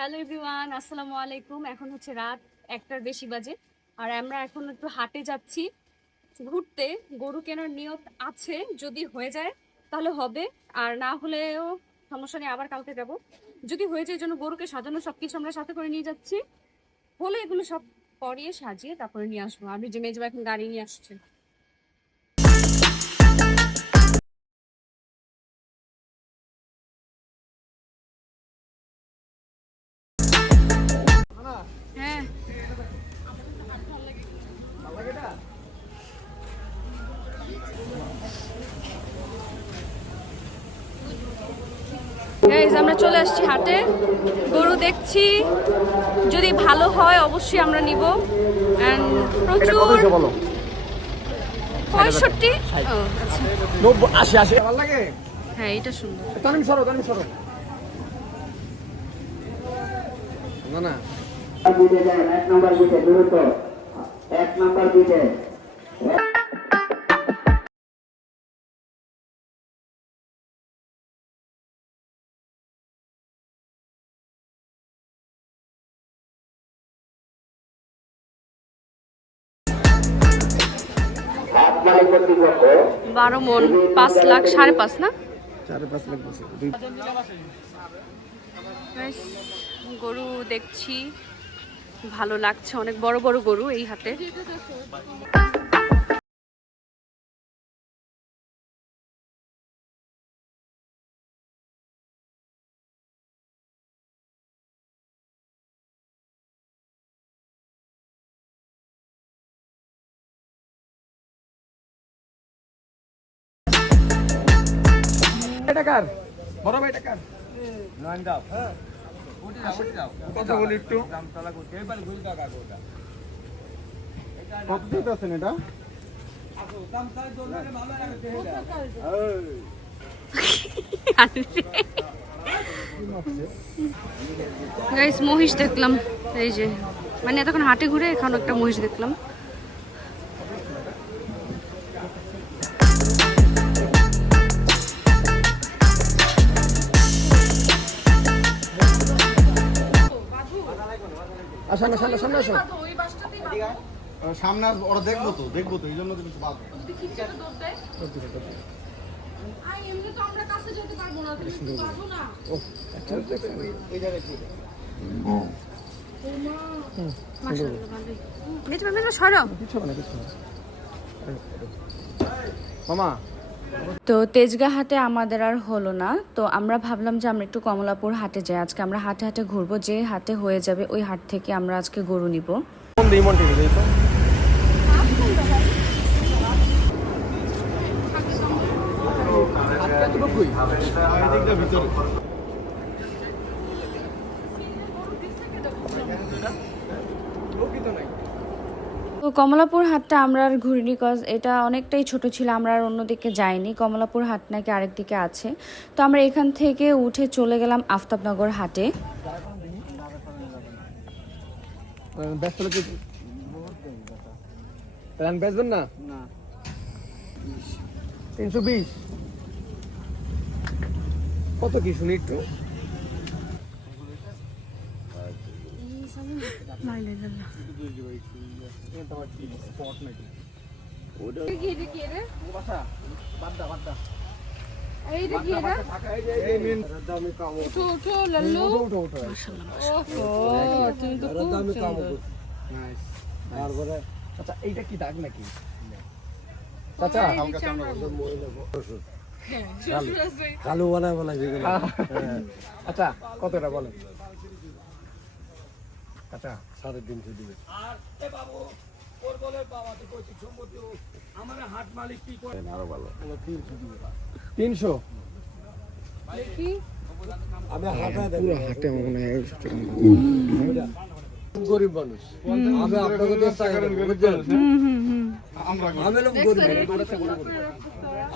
Hello everyone, আসসালামু আলাইকুম। এখন হচ্ছে রাত 1টার বেশি বাজে, আর আমরা এখন একটু হাটে যাচ্ছি ঘুরতে। গরু কেনার নিয়ত আছে, যদি হয়ে যায় তাহলে হবে, আর না হলেও সমস্যা নেই, আবার কালকে যাব। যদি হয়ে যায়, এই জন্য গরুকে সাজানো সবকিছু আমরা সাথে করে নিয়ে যাচ্ছি। হলে এগুলো সব পরিয়ে সাজিয়ে তারপরে নিয়ে আসবো। আমি যে মেজবা এখন গাড়ি নিয়ে আসছে। হ্যাঁ, আমরা চলে আসছি হাটে, গরু দেখছি। যদি ভালো হয় অবশ্যই আমরা নিব। প্রচুর 65, হ্যাঁ এটা সুন্দর। এক নাম্বার বুথে দ্রুত, এক নাম্বার বুথে 12 মন, 5 লাখ, 5.5 না, 5.5 লাখ বলছে। গরু দেখছি, ভালো লাগছে। অনেক বড় বড় গরু এই হাটে। টাকার বড় ভাই টাকার নয়ন দাও। কত বলি একটু কত দিতে আছেন এটা? গাইস, মহিষ দেখলাম। এই যে মানে এতক্ষণ হাটে ঘুরে এখন একটা মহিষ দেখলাম। সামনে সামনে সামনে আসো। সামনে ওরা দেখবো তো এই জন্য তো কিছু বাদ মামা। তো তেজগাঁ হাটে আমাদের আর হলো না, তো আমরা ভাবলাম যে আমরা একটু কমলাপুর হাটে যাই। আজকে আমরা হাটে হাটে ঘুরবো, যে হাটে হয়ে যাবে ওই হাট থেকে আমরা আজকে গরু নিব। তো কমলাপুর হাটটা আমরা আর ঘুরিনি, কজ এটা অনেকটাই ছোট ছিল, আমরা আর অন্যদিকে যাইনি। কমলাপুর হাট নাকি আরেক দিকে আছে। তো আমরা এখান থেকে উঠে চলে গেলাম আফতাবনগর হাটে। বেচবেন না? 320 কত কি শুনি একটু। আচ্ছা, এইটা কি দাগ নাকি চাচা? কালো বানায় বলা। আচ্ছা, কতটা বলেন আচ্ছা? 350 দিবে। আরো ভালো 300। আমি হাটে মনে হয় গরিব মানুষ। আমি আপনাকে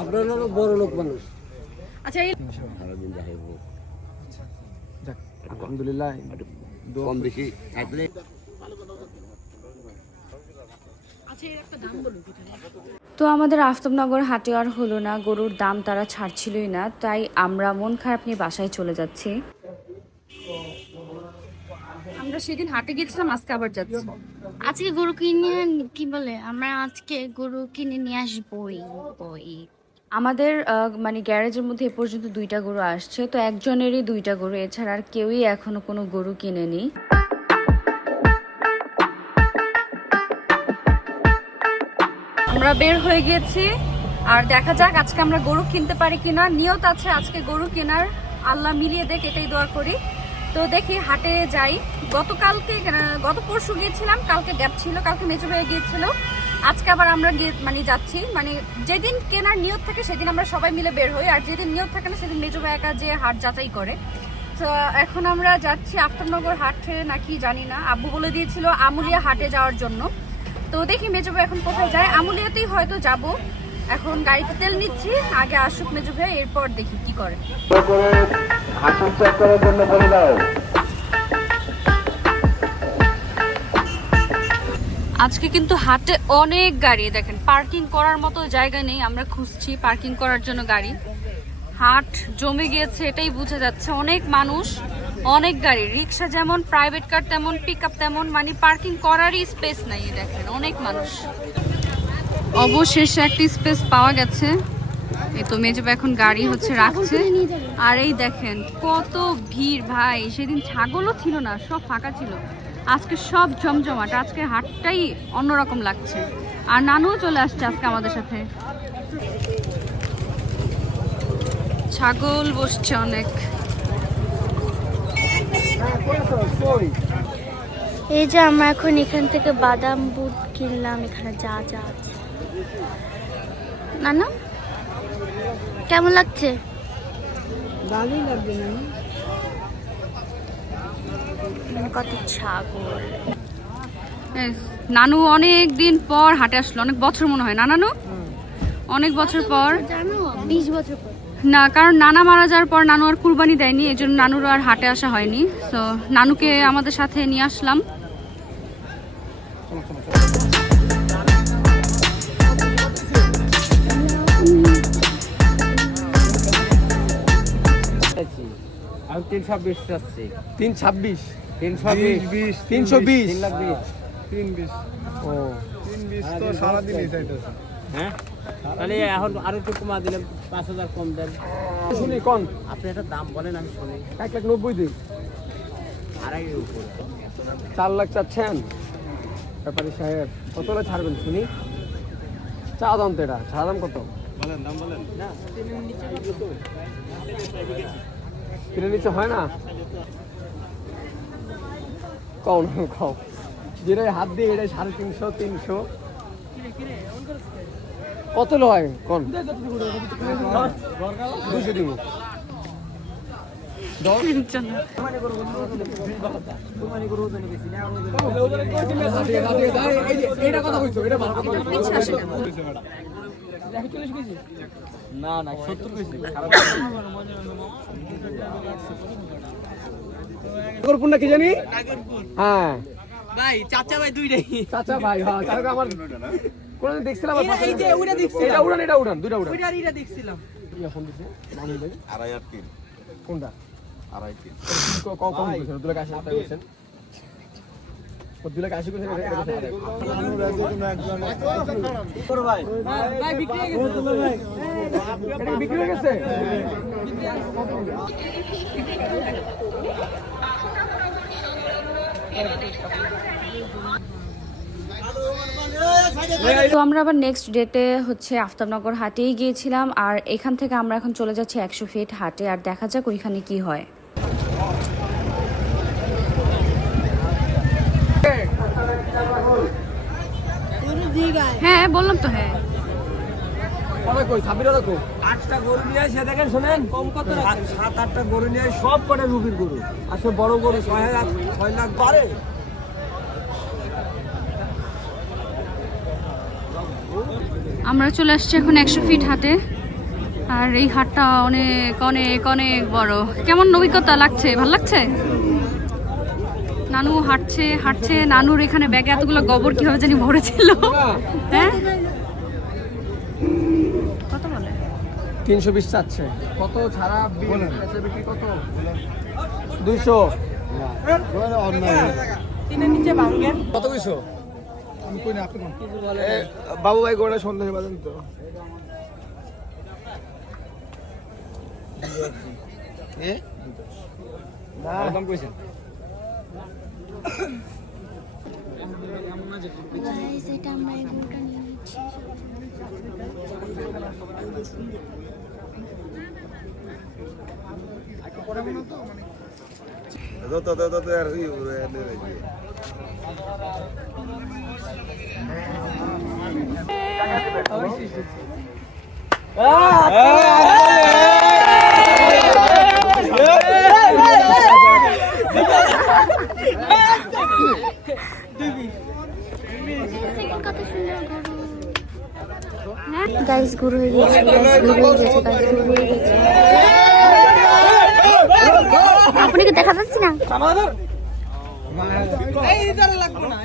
আপনার লোক বড় লোক মানুষ। আচ্ছা, আলহামদুলিল্লাহ কম বেশি থাকলে। তো আমাদের আফতাবনগর হাটে আর হলো না, গরুর দাম তারা ছাড়ছিলই না, তাই আমরা মন খারাপ নিয়ে বাসায় চলে যাচ্ছি। আমরা সেদিন হাটে গিয়েছিলাম, আজকে আবার যাচ্ছি। আজকে গরু কিনে কি বলে আমরা আজকে গরু কিনে নিয়ে আসবোই বই। আমাদের মানে গ্যারেজের মধ্যে এ পর্যন্ত 2টা গরু আসছে, তো একজনেরই 2টা গরু, এছাড়া আর কেউই এখনো কোনো গরু কিনেনি। আমরা বের হয়ে গিয়েছি, আর দেখা যাক আজকে আমরা গরু কিনতে পারি কিনা। নিয়ত আছে আজকে গরু কেনার, আল্লাহ মিলিয়ে দেখ, এটাই দোয়া করি। তো দেখি হাটে যাই। গত পরশু গিয়েছিলাম, কালকে গ্যাপ ছিল, কালকে মেজো হয়ে গিয়েছিল, আজকে আবার আমরা মানে যাচ্ছি। মানে যেদিন কেনার নিয়ত থাকে সেদিন আমরা সবাই মিলে বের হই, আর যেদিন নিয়ত থাকে না সেদিন মেজো ভাই একা যে হাট যাচাই করে। তো এখন আমরা যাচ্ছি আফতাবনগর হাটে নাকি জানি না, আব্বু বলে দিয়েছিল আমুলিয়া হাটে যাওয়ার জন্য। তো দেখি মেজো ভাই এখন কোথায় যায়, আমুলিয়াতেই হয়তো যাব। এখন গাড়িতে তেল নিচ্ছি, আগে আসুক মেজো ভাই, এরপর দেখি কি করে। হাসুন চেক করার জন্য বলে দাও। আজকে কিন্তু হাটে অনেক গাড়ি, দেখেন পার্কিং করার মতো জায়গা নেই, আমরা খুঁজছি পার্কিং করার জন্য গাড়ি। হাট জমে গিয়েছে, এটাই বোঝা যাচ্ছে। অনেক মানুষ, অনেক গাড়ি, রিক্সা যেমন, প্রাইভেট কার তেমন, পিকআপ তেমন, মানে পার্কিং করারই স্পেস নাই। দেখেন অনেক মানুষ। অবশেষে একটি স্পেস পাওয়া গেছে। এই তো মেজো এখন গাড়ি হচ্ছে রাখছে, আর এই দেখেন কত ভিড় ভাই। সেদিন ছাগলও ছিল না, সব ফাঁকা ছিল। আজকে সব জমজমাট, আজকে হাটটাই অন্যরকম লাগছে। আর নানুও চলে আসছে আজকে আমাদের সাথে। ছাগল বসছে অনেক। এই যে আমরা এখন এখান থেকে বাদাম বুট কিনলাম, এখানে যা যা আছে। নানা কেমন লাগছে? ভালোই লাগবে না? কত ছাগল। নানু অনেক দিন পর হাটে আসলো, অনেক বছর মনে হয় না নানু? অনেক বছর পর। জানো 20 বছর পর। না, কারণ নানা মারা যাওয়ার পর নানু আর কুরবানি দেয়নি, এই জন্য নানুর আর হাটে আসা হয়নি। তো নানুকে আমাদের সাথে নিয়ে আসলাম। আমি 320 চাচ্ছি। 326 320 320 320 320 ও 320 তো সারাদিনই চাইতেছে। হ্যাঁ, তাহলে এখন আরো একটু কমা দিলাম, 5000 কম দেন। শুনি কোন আপনি একটা দাম বলেন, আমি শুনি। 190 দিন আড়াইয়ের উপরে 4 লাখ চাচ্ছেন ব্যাপারী সাহেব, কত হলে ছাড়বেন শুনি? চা দাম তো, এটা চা দাম কত বলেন? দাম বলেন না, তিনের নিচে হয় না। কম কম, যেটাই হাত দিয়ে এটাই 350 300 কত লয় কোন 200 দিব। এটা কথা কইছো, এটা ভালো কথা না না 70 কইছি। নাগরপুর না কি জানি? হ্যাঁ ভাই চাচা ভাই দুইটাই। চাচা ভাই, হ্যাঁ চাচা আমার কোনদিন দেখছিলাম। এই যে ওইটা দেখছি, এটা উড়ান, এটা উড়ান, দুইটা উড়ান। ওইটা আর এটা দেখছিলাম। ইয়া ফোন দিছে মামুন ভাই, 2.5 কোনটা 2.5 কম কইছেন? 2 লাখ 80 টাকা কইছেন, 2 লাখ 80 কইছেন। ভাই বিক্রি হয়ে গেছে ভাই। এটা বিক্রি হয়ে গেছে। তো আমরা আবার নেক্সট ডেতে হচ্ছে আফতাবনগর হাটেই গিয়েছিলাম, আর এখান থেকে আমরা এখন চলে যাচ্ছি 100 ফিট হাটে, আর দেখা যাক ওইখানে কি হয়। হ্যাঁ বললাম তো। হ্যাঁ কবে কই সাবিরা দেখো 8টা গরু নিয়ে এসে দেখেন, শোনেন কম কত রাখেন? 7-8টা গরু নিয়ে সব কটা রুবির গরু। আসলে বড় গরু 6 লাখ বাড়ে। আমরা চলে আসছি এখন 100 ফিট হাটে, আর এই হাটটা অনেক অনেক অনেক বড়। কেমন অভিজ্ঞতা লাগছে? ভালো লাগছে? নানু হাঁটছে হাঁটছে, নানুর এখানে ব্যাগে এতগুলো গোবর কিভাবে জানি ভরেছিল। হ্যাঁ কত বলে? 320 চাচ্ছে। কত ছাড়া বিক্রি কত? 200 তিনের নিচে ভাঙেন। কত কিছু বাবু ভাই গোড়া সন্ধ্যা বাজেন তো দাম কইছেন গাইস এটা আমরা এই গরুটা নিয়ে নিচ্ছি। কত সুন্দর গরু। গাইস গরু হয়ে গেছে, গাইস গরু হয়ে গেছে, গাইস গরু হয়ে গেছে। আপনি কি দেখা যাচ্ছে না? এই ইদারা লাগবে না।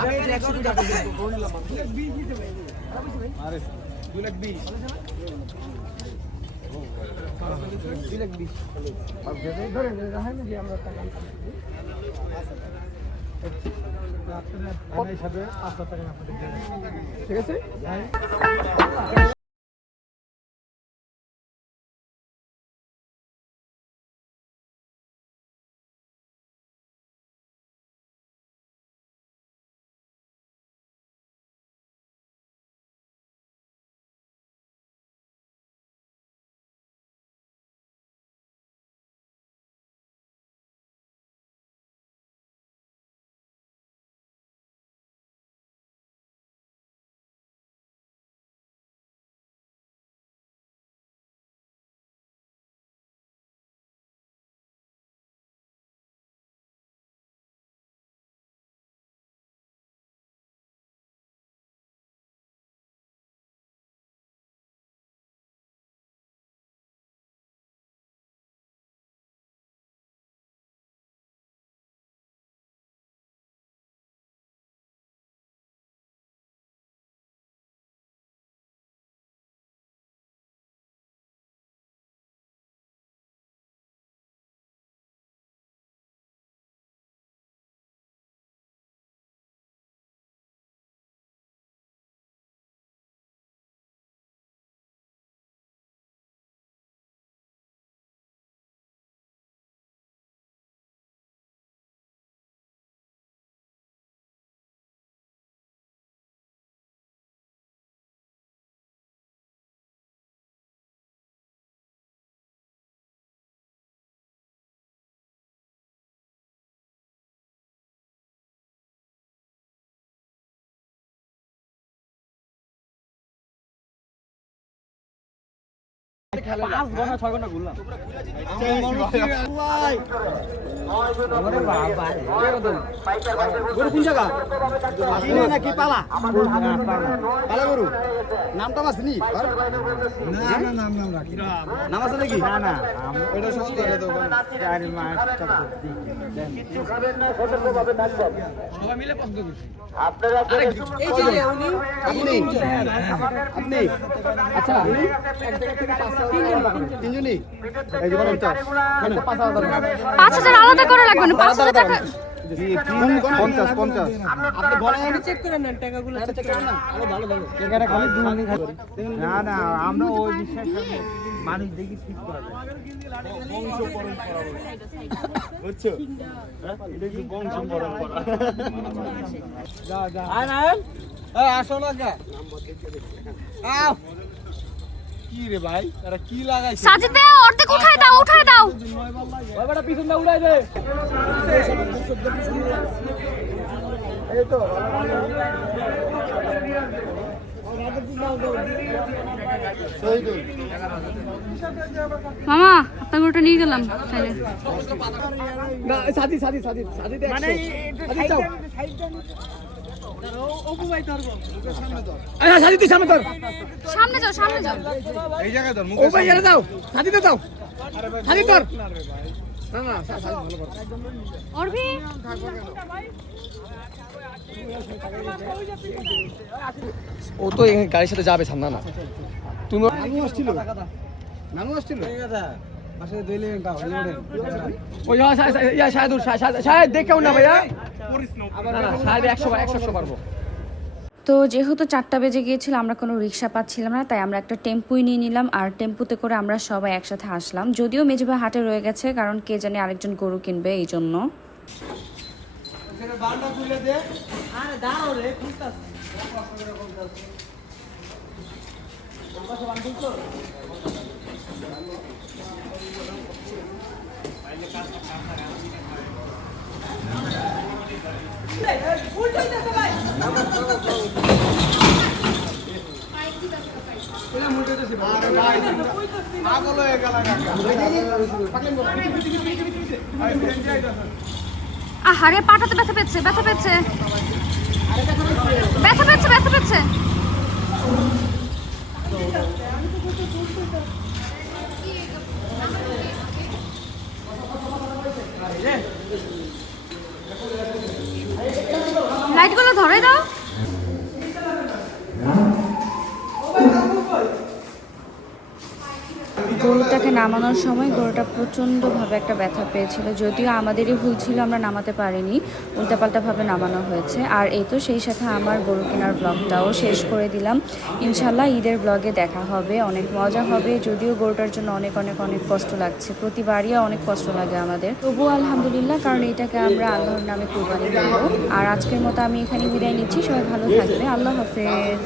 আগে যে 100 টাকা আরে 2,20,000 ঠিক আছে গরু কোন জায়গা কিনে নাকি পালা পালা গরু নামটা মাসনি না না নাম নাম রাখি নাম আছে নাকি না না এটা সহজ করে দাও 4 মাস সবাই মিলে পছন্দ করছি আপনারা এই যে উনি আপনি আচ্ছা উনি এক জায়গা থেকে 5,000 তিনজনই এই যে 50 5,000 আলাদা করে লাগবে না, 5,000 টাকা। 50 আপনি গলায় চেক করে নেন টাকাগুলো চেক করে নেন। ভালো ভালো এখানে খালি দুই খাবে না না আমরা ওই বিশ্বাস করি মানুষ দেখি ঠিক করে বংশ পরম্পরা বুঝছো এটা কি বংশ পরম্পরা যা যা আয় না এই আসো না কে আও কি রে ভাই এরা কি লাগাইছে সাজিদ ভাই অর্ধেক উঠায় দাও, উঠায় দাও। ওই বড় পিছন দা উড়াই দে এই তো মামা আপনার গরুটা নিয়ে গেলাম তাহলে। না সাদি সাদি সাদি সাদি মানে সাদি চাও অপু ভাই ধরব। আচ্ছা সাদি তুই সামনে ধর সামনে যাও, সামনে যাও। এই জায়গায় ধর ও ভাই এরা দাও সাদিতে দাও সাদি ধর না না সাদি ভালো কর অর্ভি ও তো এই গাড়ির সাথে যাবে সামনে না তুমি নানু আসছিল ওই শাহেদ দেখেও না ভাইয়া, না না শাহেদ 100 পারবো। তো যেহেতু 4টা বেজে গিয়েছিল, আমরা কোনো রিক্সা পাচ্ছিলাম না, তাই আমরা একটা টেম্পুই নিয়ে নিলাম। আর টেম্পুতে করে আমরা সবাই একসাথে আসলাম। যদিও মেজবা হাটে রয়ে গেছে, কারণ কে জানে আরেকজন গরু কিনবে, এই জন্য। আরে দাঁড়াও রে খুলতাছ আহারে পাটাতে ব্যথা পেয়েছে, ব্যথা পেয়েছে, ব্যথা পেয়েছে, ব্যথা পেয়েছে। লাইটগুলো ধরে দাও। গরুটাকে নামানোর সময় গরুটা প্রচণ্ডভাবে একটা ব্যথা পেয়েছিল। যদিও আমাদেরই ভুল ছিল, আমরা নামাতে পারিনি, উল্টাপাল্টাভাবে নামানো হয়েছে। আর এই তো সেই সাথে আমার গরু কেনার ব্লগটাও শেষ করে দিলাম। ইনশাল্লাহ ঈদের ব্লগে দেখা হবে, অনেক মজা হবে। যদিও গরুটার জন্য অনেক অনেক অনেক কষ্ট লাগছে, প্রতিবারই অনেক কষ্ট লাগে আমাদের, তবুও আলহামদুলিল্লাহ, কারণ এটাকে আমরা আল্লাহর নামে কুরবানি দেবো। আর আজকের মতো আমি এখানে বিদায় নিচ্ছি। সবাই ভালো থাকবে, আল্লাহ হাফেজ।